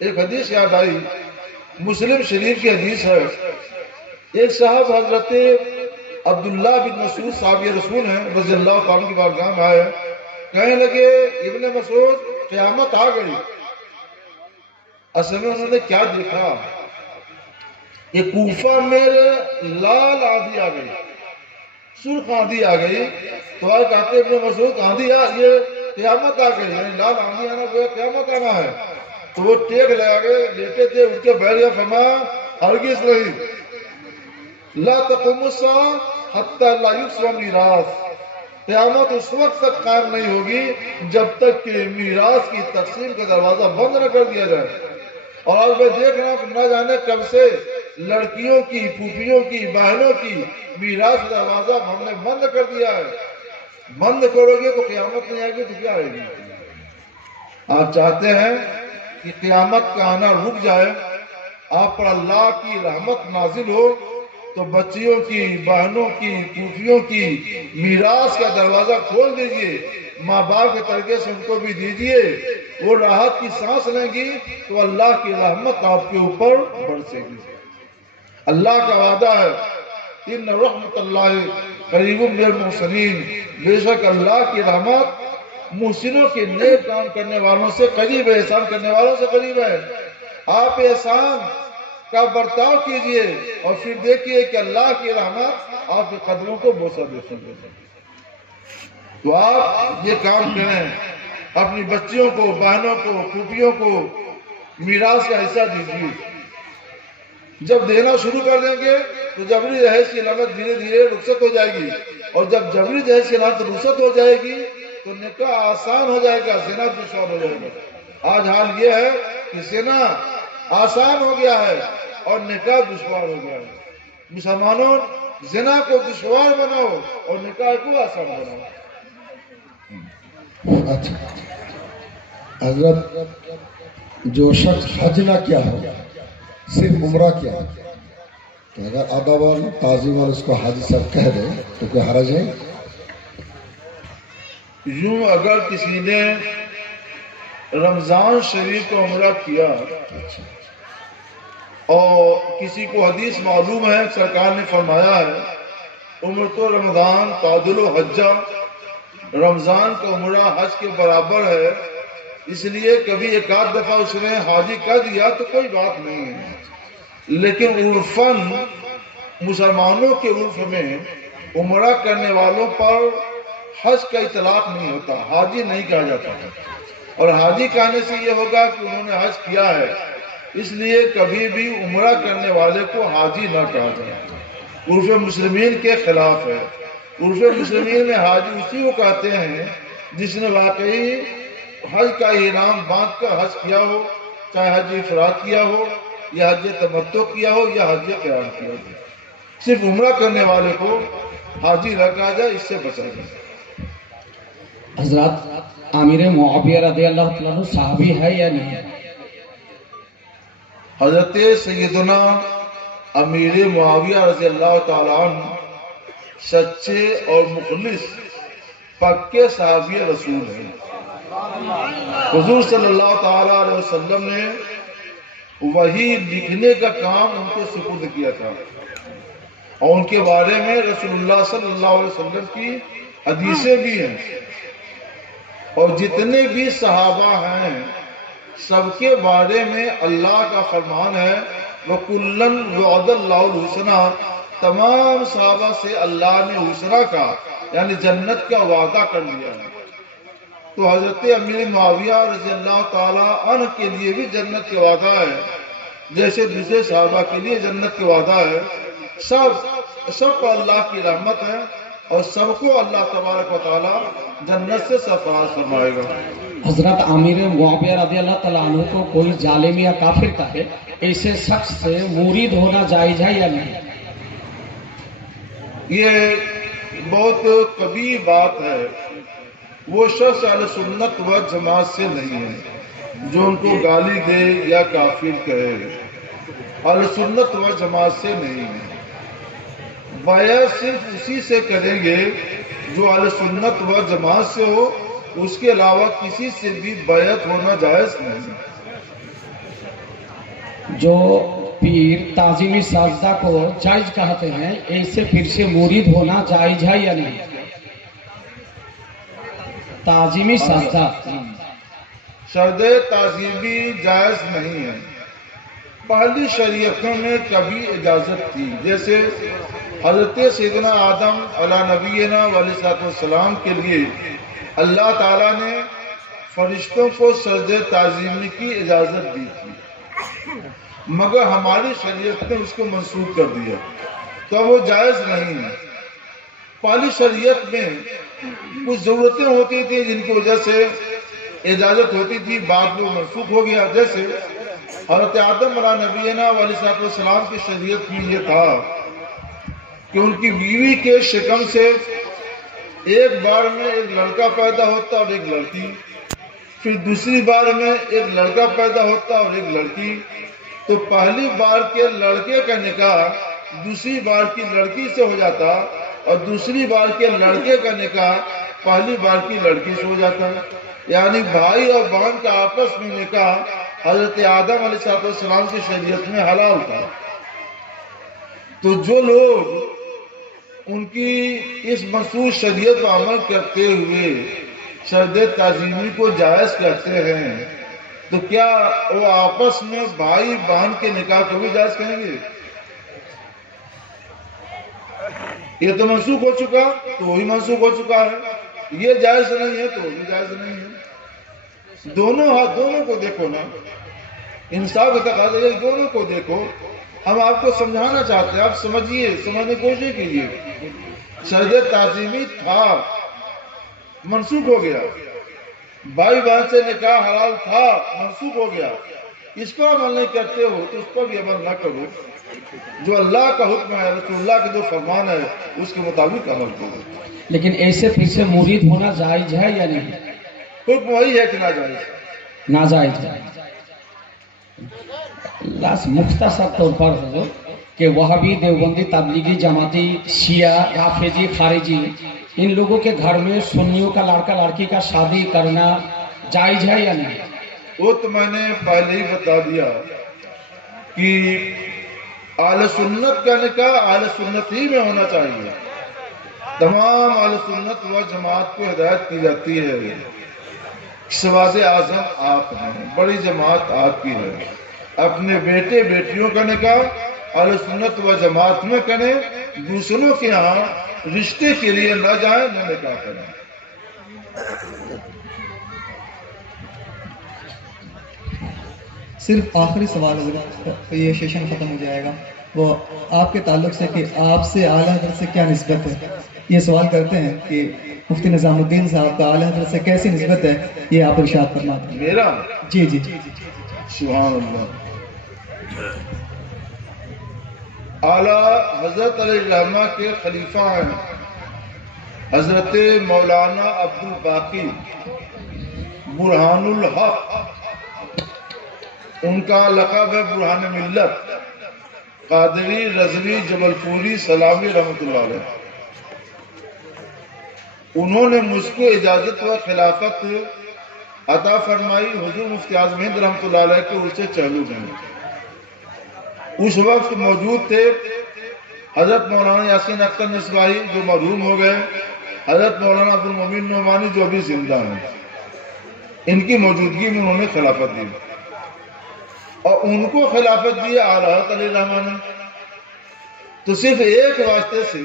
ایک حدیث یاد آئی، مسلم شریف کی حدیث ہے، ایک صاحب حضرت عبداللہ بن مسعود صحابی رسول ہیں رضی اللہ تعالیٰ کی بارگاہ میں آئے، کہنے لگے ابن مسعود قیامت آ گئی۔ اصل میں انہوں نے کیا دیکھا، یہ کوفہ میں لال آندھی آ گئی، سرخ آندھی آ گئی، تو آج کہتے ابن مسعود آندھی یہ قیامت آ گئی، یعنی لال آندھی آنا وہ قیامت آنا ہے۔ تو وہ ٹیک لگا کے لیٹے تھے، ان کے بیٹھ گیا، فرمایا ہرگز نہیں، لا تقوم الساعة حتى لا يقسم میراث، قیامت اس وقت تک قائم نہیں ہوگی جب تک کہ میراث کی تقسیم کا دروازہ بند نہ کر دیا جائے۔ اور آج میں دیکھ رہا ہوں کہ نہ جانے کب سے لڑکیوں کی، پھوپھیوں کی، بہنوں کی میراث کا دروازہ ہم نے بند کر دیا ہے۔ بند کرو گے تو قیامت نہیں آئے گی تو کیا آئے گی؟ آپ چاہتے ہیں کہ قیامت کا آنا رک جائے، آپ پر اللہ کی رحمت نازل ہو، تو بچیوں کی، بہنوں کی، پھوپھیوں کی میراث کا دروازہ کھول دیجئے، ماں باپ کے طریقے سے ان کو بھی دیجئے، وہ راحت کی سانس لیں گی تو اللہ کی رحمت آپ کے اوپر برسے گی۔ اللہ کا وعدہ ہے ان رحمت اللہ قریب من المحسنین، بے شک اللہ کی رحمت محسنوں کے نیک کام کرنے والوں سے قریب ہے، احسان کرنے والوں سے قریب ہے۔ آپ احسان کا برتاؤ کیجئے اور پھر دیکھیے کہ اللہ کی رحمت آپ کے قدموں کو بوسہ دیتی ہے۔ تو آپ یہ کام کریں، اپنی بچیوں کو، بہنوں کو، پھوپھیوں کو میراث کا حصہ دیجیے۔ جب دینا شروع کر دیں گے تو جبری جہیز کی لعنت دھیرے دھیرے رخصت ہو جائے گی، اور جب جبری جہیز کی لعنت رخصت ہو جائے گی تو نکاح آسان ہو جائے گا، زنا دشوار ہو جائے گا۔ آج حال یہ ہے کہ زنا آسان ہو گیا ہے اور نکاح دشوار ہو گیا ہے۔ مسلمانوں، زنا کو دشوار بناؤ اور نکاح کو آسان بناؤ۔ اچھا حضرت، جو شخص حج نہ کیا ہو، صرف عمرہ کیا، تو اگر ادب اور تعظیم اور اس کو حج سب کہہ دے تو کوئی حرج ہے؟ یوں اگر کسی نے رمضان شریف کو عمرہ کیا اور کسی کو حدیث معلوم ہے، سرکار نے فرمایا ہے عمرۃ رمضان تعدل حجہ، رمضان کا عمرہ حج کے برابر ہے، اس لیے کبھی ایک آدھ دفعہ اس نے حاجی کہہ دیا تو کوئی بات نہیں ہے۔ لیکن عرفاً مسلمانوں کے عرف میں عمرہ کرنے والوں پر حج کا اطلاق نہیں ہوتا، حاجی نہیں کہا جاتا، اور حاجی کہنے سے یہ ہوگا کہ انہوں نے حج کیا ہے، اس لیے کبھی بھی عمرہ کرنے والے کو حاجی نہ کہا جائے، عرف مسلمین کے خلاف ہے۔ عرف مسلمین میں حاجی اسی کو کہتے ہیں جس نے واقعی حج کا احرام باندھ کر حج کیا ہو، چاہے حج افراد کیا ہو یا حج تمتع کیا ہو یا حج قران کیا ہو۔ صرف عمرہ کرنے والے کو حاجی نہ کہا جائے، اس سے بچا جائے۔ حضرات، امیر معاویہ رضی اللہ تعالیٰ عنہ صحابی ہے یا نہیں؟ حضرت سیدنا امیر معاویہ رضی اللہ تعالیٰ عنہ سچے اور مخلص پکے صحابی رسول ہیں۔ حضور صلی اللہ تعالیٰ علیہ وسلم نے وحی لکھنے کا کام ان کو سپرد کیا تھا، اور ان کے بارے میں رسول اللہ صلی اللہ علیہ وسلم کی حدیثیں بھی ہیں، اور جتنے بھی صحابہ ہیں سب کے بارے میں اللہ کا فرمان ہے وَكُلًّا وَعَدَ اللَّهُ الْحُسْنَىٰ، تمام صحابہ سے اللہ نے حسنہ کا یعنی جنت کا وعدہ کر لیا ہے۔ تو حضرت امیر معاویہ رضی اللہ تعالیٰ عنہ کے لیے بھی جنت کا وعدہ ہے، جیسے دوسرے صحابہ کے لیے جنت کا وعدہ ہے۔ سب کو اللہ کی رحمت ہے اور سب کو اللہ تبارک و تعالیٰ جنت سے سرفراز فرمائے گا۔ حضرت امیر معاویہ رضی اللہ تعالیٰ عنہ کو کوئی ظالم یا کافر کہے، ایسے شخص سے مرید ہونا جائز ہے یا نہیں؟ یہ بہت کبھی بات ہے، وہ شخص اہل سنت و جماعت سے نہیں ہے جو ان کو گالی دے یا کافر کہے، اہل سنت و جماعت سے نہیں ہے۔ بیعت صرف اسی سے کریں گے جو اہل سنت و جماعت سے ہو، اس کے علاوہ کسی سے بھی بیعت ہونا جائز نہیں۔ جو پیر تعظیمی سجدہ کو جائز کہتے ہیں، ایسے پھر سے مرید ہونا جائز ہے یا نہیں؟ تعظیمی سجدہ سجدہ تعظیمی جائز نہیں ہے۔ پہلی شریعتوں میں کبھی اجازت تھی، جیسے حضرت سیدنا آدم علیہ نبینا علیہ السلام کے لیے اللہ تعالیٰ نے فرشتوں کو سجدہ تعظیم کی اجازت دی تھی، مگر ہماری شریعت نے اس کو منسوخ کر دیا، تو وہ جائز نہیں ہے۔ پہلی شریعت میں کچھ ضرورتیں ہوتی تھیں جن کی وجہ سے اجازت ہوتی تھی، بعد میں وہ منسوخ ہو گیا۔ جیسے حضرت آدم علیہ نبینا علیہ السلام کی شریعت میں یہ تھا کہ ان کی بیوی کے شکم سے ایک بار میں ایک لڑکا پیدا ہوتا اور ایک لڑکی، پھر دوسری بار میں ایک لڑکا پیدا ہوتا اور ایک لڑکی، تو پہلی بار کے لڑکے کا نکاح دوسری بار کی لڑکی سے ہو جاتا اور دوسری بار کے لڑکے کا نکاح پہلی بار کی لڑکی سے ہو جاتا ہے، یعنی بھائی اور بہن کا آپس میں نکاح حضرت آدم علیہ السلام کی شریعت میں حلال تھا۔ تو جو لوگ ان کی اس منسوخ شریعت پر عمل کرتے ہوئے سجدہ تعظیمی کو جائز کرتے ہیں، تو کیا وہ آپس میں بھائی بہن کے نکاح کو بھی جائز کہیں گے؟ یہ تو منسوخ ہو چکا، تو وہی منسوخ ہو چکا ہے، یہ جائز نہیں ہے تو وہ بھی جائز نہیں ہے۔ دونوں کو دیکھو نا، انصاف کا تقاضا ہے، دونوں کو دیکھو۔ ہم آپ کو سمجھانا چاہتے ہیں، آپ سمجھیے، سمجھنے کی کوشش کیجیے۔ سجدہ تعظیمی تھا، منسوخ ہو گیا، بھائی بہن سے نکاح حلال تھا، منسوخ ہو گیا، اس پر عمل نہیں کرتے ہو تو اس پر بھی عمل نہ کرو۔ جو اللہ کا حکم ہے، رسول اللہ کے جو فرمان ہے، اس کے مطابق عمل کرو۔ لیکن ایسے پھر سے مرید ہونا جائز ہے یا نہیں؟ حکم وہی ہے کہ ناجائز، ناجائز ہے۔ مختصر طور پر کہ وہابی، دیوبندی، تبلیغی، جماعتی، شیعہ، رافضی، خارجی، ان لوگوں کے گھر میں سنیوں کا لڑکا لڑکی کا شادی کرنا جائز ہے یا نہیں؟ وہ تو میں نے پہلے ہی بتا دیا کہ اہل سنت کا نکاح اہل سنت ہی میں ہونا چاہیے۔ تمام اہل سنت و جماعت کو ہدایت کی جاتی ہے، سواد اعظم آپ ہیں، بڑی جماعت آپ کی ہے، اپنے بیٹے بیٹیوں کا نکاح اہل سنت و جماعت میں کریں، دوسروں کے یہاں رشتے کے لیے نہ جائیں، نہ نکاح کریں۔ صرف آخری سوال حضرت، یہ سیشن ختم ہو جائے گا، وہ آپ کے تعلق سے کہ آپ سے اعلیٰ حضرت سے کیا نسبت ہے؟ یہ سوال کرتے ہیں کہ مفتی نظام الدین صاحب کا اعلیٰ حضرت سے کیسی نسبت ہے، یہ آپ ارشاد فرماتے ہیں۔ میرا جی جی سبحان اللہ، اعلیٰ حضرت علیہ الرحمہ کے خلیفہ ہیں حضرت مولانا عبد الباقی برہان الحق، ان کا لقب ہے برہان ملت، قادری، رضوی، جبل پوری، سلامی رحمۃ اللہ علیہ۔ انہوں نے مجھ کو اجازت و خلافت عطا فرمائی، حضور مفتی اعظم ہند رحمۃ اللہ علیہ کے عرصے چہلو میں۔ اس وقت موجود تھے حضرت مولانا یاسین اختر نسوائی جو مرحوم ہو گئے، حضرت مولانا عبد المومن نعمانی جو ابھی زندہ ہیں، ان کی موجودگی میں انہوں نے خلافت دی، اور ان کو خلافت دی اعلیٰ حضرت علیہ الرحمہ نے۔ تو صرف ایک واسطے سے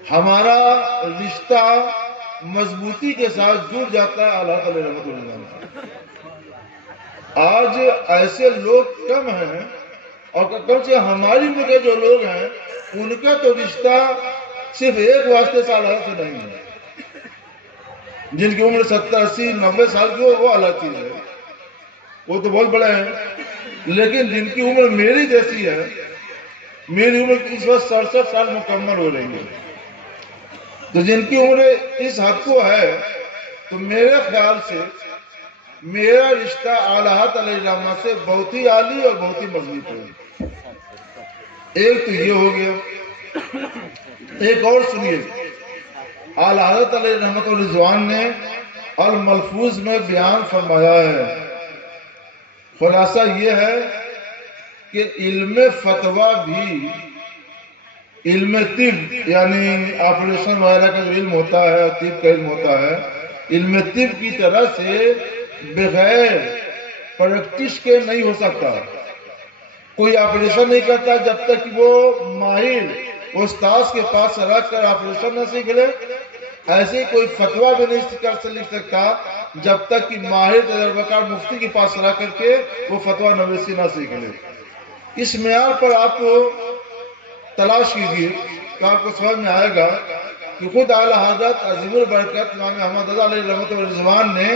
ہمارا رشتہ مضبوطی کے ساتھ جڑ جاتا ہے اعلیٰ حضرت علیہ الرحمہ۔ آج ایسے لوگ کم ہیں، اور کم سے ہماری عمر کے جو لوگ ہیں ان کا تو رشتہ صرف ایک واسطے سے اعلیٰ سے نہیں ہے۔ جن کی عمر 70، 80، 90 سال کی ہو وہ الگ چیز ہے، وہ تو بہت بڑے ہیں، لیکن جن کی عمر میری جیسی ہے، میری عمر اس وقت 67 سال مکمل ہو رہی ہے، تو جن کی عمر اس حد کو ہے، تو میرے خیال سے میرا رشتہ اعلیٰ حضرت علیہ الرحمہ سے بہت ہی عالی اور بہت ہی مضبوط ہے۔ ایک تو یہ ہو گیا، ایک اور سنیے، اعلیٰ حضرت علیہ الرحمہ الرضوان نے الملفوظ میں بیان فرمایا ہے، خلاصہ یہ ہے کہ علم فتویٰ بھی، علم طب یعنی آپریشن وغیرہ کا جو علم ہوتا ہے، طب کا علم ہوتا ہے، علم طب کی طرح سے بغیر پریکٹس کے نہیں ہو سکتا۔ کوئی آپریشن نہیں کرتا جب تک وہ ماہر استاذ کے پاس رکھ کر آپریشن نہ سیکھ لے، ایسے کوئی فتویٰ بھی نہیں لکھ سکتا جب تک کہ ماہر تجربہ کار مفتی کے پاس رہ کر کے وہ فتویٰ نویسی نہ سیکھ لے۔ اس معیار پر آپ کو تلاش کیجیے کہ آپ کو سمجھ میں آئے گا کہ خود اعلیٰ حضرت عظیم البرکت امام احمد رضا علیہ رحمۃ اللہ رضوان نے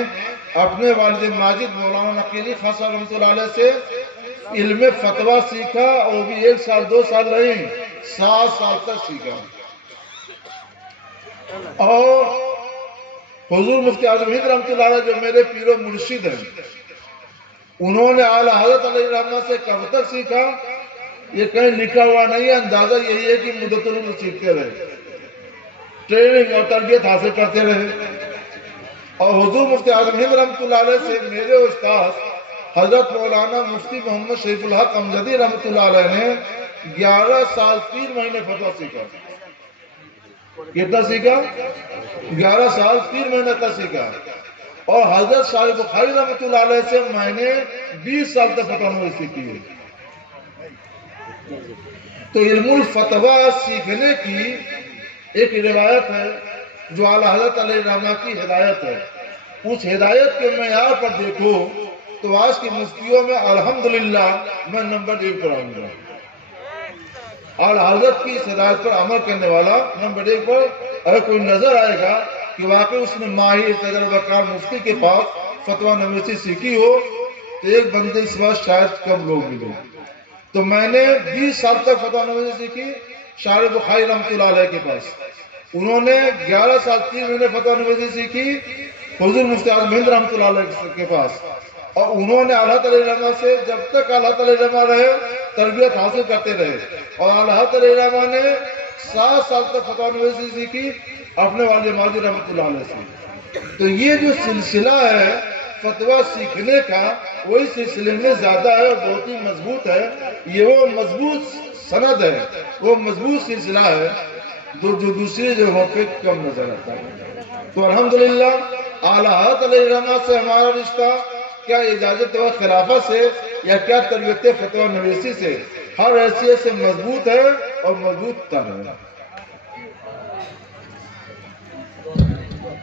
اپنے والد ماجد مولانا نقیلی خاص رحمۃ اللہ علیہ سے علم فتویٰ سیکھا، اور وہ بھی 1 سال 2 سال نہیں، 7 سال تک سیکھا۔ اور حضور مفتی اعظم ہند رحمۃ اللہ علیہ جو میرے پیر و مرشد ہیں، انہوں نے اعلیٰ حضرت علیہ رحمۃ سے کب تک سیکھا یہ کہیں لکھا ہوا نہیں ہے، اندازہ یہی ہے کہ مدت العمر سیکھتے رہے، ٹریننگ اور تربیت حاصل کرتے رہے۔ اور حضور مفتی اعظم ہند رحمۃ اللہ علیہ سے میرے استاد حضرت مولانا مفتی محمد شریف الحق امجدی رحمۃ اللہ علیہ نے 11 سال 3 مہینے فتویٰ سیکھا۔ کتنا سیکھا؟ 11 سال 3 مہینے تک سیکھا۔ اور حضرت شاہ بخاری رحمۃ اللہ علیہ سے میں نے 20 سال تک فتویٰ نویسی سیکھی ہے۔ تو علم الفتویٰ سیکھنے کی ایک روایت ہے جو اعلیٰ حضرت علیہ رحمہ کی ہدایت ہے۔ اس ہدایت کے معیار پر دیکھو تو آج کی مفتیوں میں الحمدللہ میں نمبر 1 پر آؤں گا۔ اعلیٰ حضرت کی اس ہدایت پر عمل کرنے والا نمبر 1 پر اگر کوئی نظر آئے گا کہ واقعی اس نے ماہر تجربہ کار مفتی کے پاس فتویٰ نویسی سیکھی ہو تو ایک بندے اس وقت شاید کم لوگ ملے۔ تو میں نے 20 سال تک فتویٰ نویسی سیکھی شاہ بخاری رحمۃ اللہ علیہ کے پاس، انہوں نے 11 سال 3 مہینے فتویٰ نویسی سیکھی حضور مفتی اعظم ہند رحمۃ اللہ علیہ کے پاس، اور انہوں نے اعلیٰ علیہ رحمہ سے جب تک اعلیٰ علیہ رحمہ رہے تربیت حاصل کرتے رہے، اور اعلیٰ علیہ رحمہ نے 7 سال تک فتویٰ نویسی سیکھی اپنے والد ماجد رحمۃ اللہ علیہ سے۔ تو یہ جو سلسلہ ہے فتویٰ سیکھنے کا وہی سلسلے میں زیادہ ہے اور بہت ہی مضبوط ہے، یہ وہ مضبوط سند ہے، وہ مضبوط سلسلہ ہے جو دوسری جگہوں پہ کم نظر آتا ہے۔ تو الحمدللہ اعلیٰ علیہ رحمہ سے ہمارا رشتہ کیا اجازت و خلافت سے یا کیا تربیت فتویٰ نویسی سے ہر حیثیت سے مضبوط ہے اور مضبوط تر ہے۔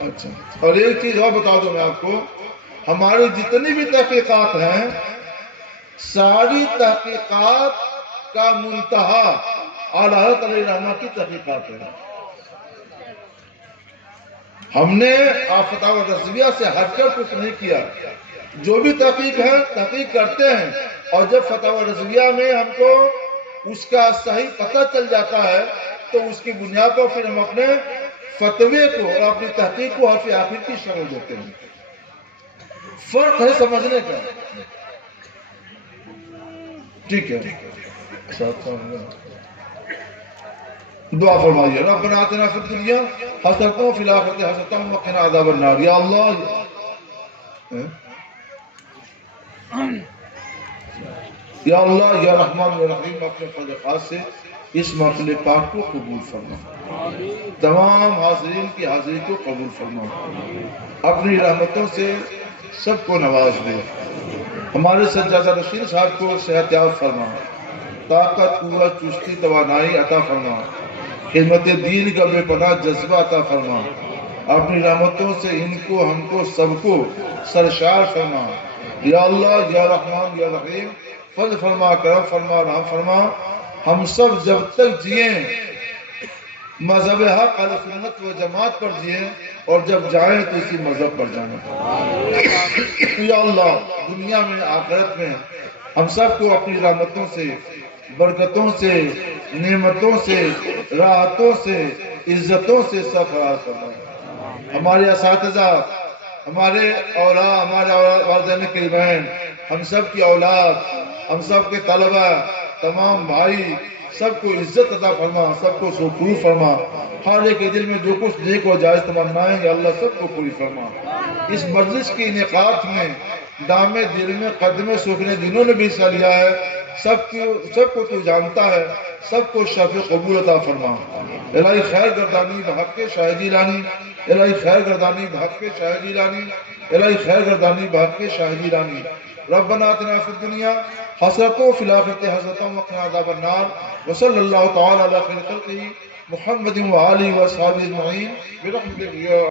اچھا، اور ایک چیز اور بتا دوں میں آپ کو، ہماری جتنی بھی تحقیقات ہیں ساری تحقیقات کا منتہا اعلیٰ علیہ رحمہ کی تحقیقات ہے۔ ہم نے فتاوی رضویہ سے ہٹ کر کچھ نہیں کیا، جو بھی تحقیق ہے تحقیق کرتے ہیں، اور جب فتاوی رضویہ میں ہم کو اس کا صحیح پتہ چل جاتا ہے تو اس کی بنیاد پر پھر ہم اپنے فتوے کو اور اپنی تحقیق کو حرف آخر کی شکل دیتے ہیں۔ فرق ہے سمجھنے کا، ٹھیک ہے؟ دعا فرمائیے، ربنا آتنا فی الدنیا حسنۃ وفی الآخرۃ حسنۃ وقنا عذاب النار۔ یا اللہ، یا اللہ یا رحمان یا رحیم، اپنے فضل خاص سے اس محفل پاک کو قبول فرما، تمام حاضرین کی حاضری کو قبول فرما، اپنی رحمتوں سے سب کو نواز دے، ہمارے سجادہ رشید صاحب کو صحت یاب فرما، طاقت قوت چستی توانائی عطا فرما، خدمت دین کا بے پناہ جذبہ عطا فرما، اپنی رحمتوں سے ان کو ہم کو سب کو سرشار فرما۔ یا اللہ یا رحمان یا رحیم، فضل فرما، کرم فرما، رحم فرما، ہم سب جب تک جئیں مذہب حق اہل سنت و جماعت پر جئیں، اور جب جائیں تو اسی مذہب پر جائیں۔ یا اللہ دنیا میں آخرت میں ہم سب کو اپنی رحمتوں سے، برکتوں سے، نعمتوں سے، راحتوں سے، عزتوں سے سرفراز فرما۔ ہمارے اساتذہ، ہمارے اولاد، ہمارے والدین کریم، ہم سب کی اولاد، ہم سب کے طلبہ، تمام بھائی، سب کو عزت عطا فرما، سب کو سرخرو فرما، ہر ایک کے دل میں جو کچھ نیک و جائز تمنائیں گے اللہ سب کو پوری فرما۔ اس مجلس کی انعقاد میں دامے دل میں قدمے سوکھنے دنوں نے بھی حصہ لیا ہے، سب کو تو جانتا ہے، سب کو شرف قبول عطا فرما۔ الہی خیر گردانی بحق کے شاہ جیلانی، الہی خیر گردانی بحق کے شاہ جیلانی، الہی خیر گردانی بحق کے شاہ جیلانی۔ ربنا آتنا فی الدنیا حسنۃ وفی الآخرۃ حسنۃ وقنا عذاب النار، وصلی اللہ تعالی علی خیر خلقہ محمد و آلہ و صحابہ اجمعین برحمتک یا